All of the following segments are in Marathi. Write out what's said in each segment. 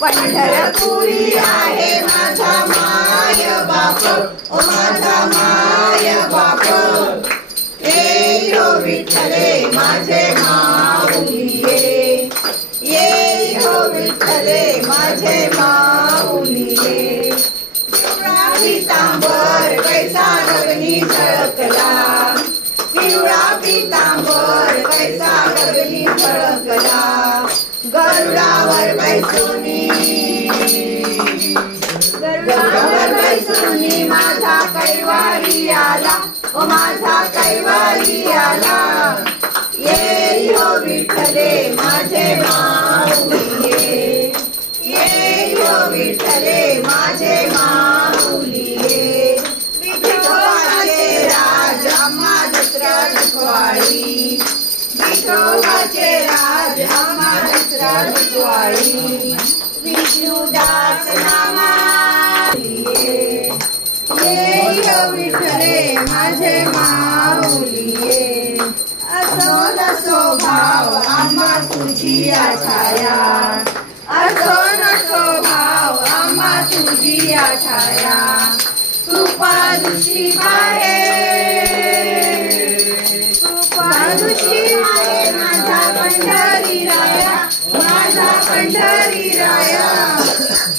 पंढरपुरी आहे माझा माय बाप, ओ माझा माय बाप। ये हो विठ्ठले माझे माऊलीये, ये हो विठ्ठले माझे माऊलीये। पिवळा पितांबर कैसा गगनी झळकला, पिवळा पितांबर कैसा गगनी झळकला। गरुडावर बैसुनी, गरुडावर बैसुनी माझा कैवारी आला, ओ माझा कैवारी आला। ये हो विठ्ठले माझे माऊलीये। राजवाई विष्णुदास नामा ये विठ्ठले माझे माऊलिये असो नसो भाव आम्हा तुझी छाया असो नसो भाव आम्हा तुझी छाया कृपा दृष्टी आहे माझा पंढरी राया माझा पंढरी राया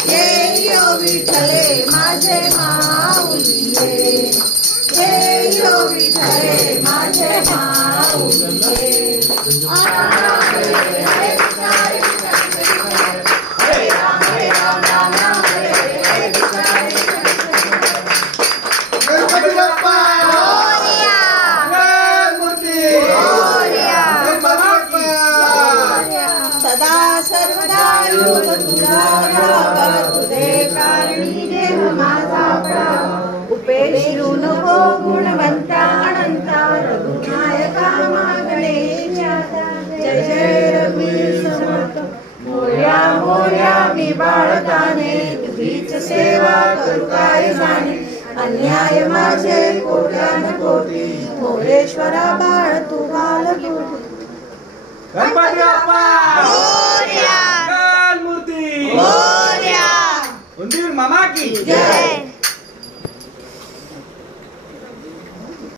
ये विठ्ठले माझे माऊलिये ये विठ्ठले माझे माऊलिये सदा सर्वदा योग तुझा तुझे कारणी देह माझा पडा उपेक्षू नको गुणवंता अनंता रघुनायका गणेशा जय जय रघुवीर समर्थ मोर्या मोर्या मी बाळताने तुझीच सेवा करू काय जाणे अन्याय माझे कोट्यान कोटी मोरेश्वरा बाळ तू घाल गणपती बाप्पा मोरया काल मूर्ती मोरया उंदीर मामा की जय।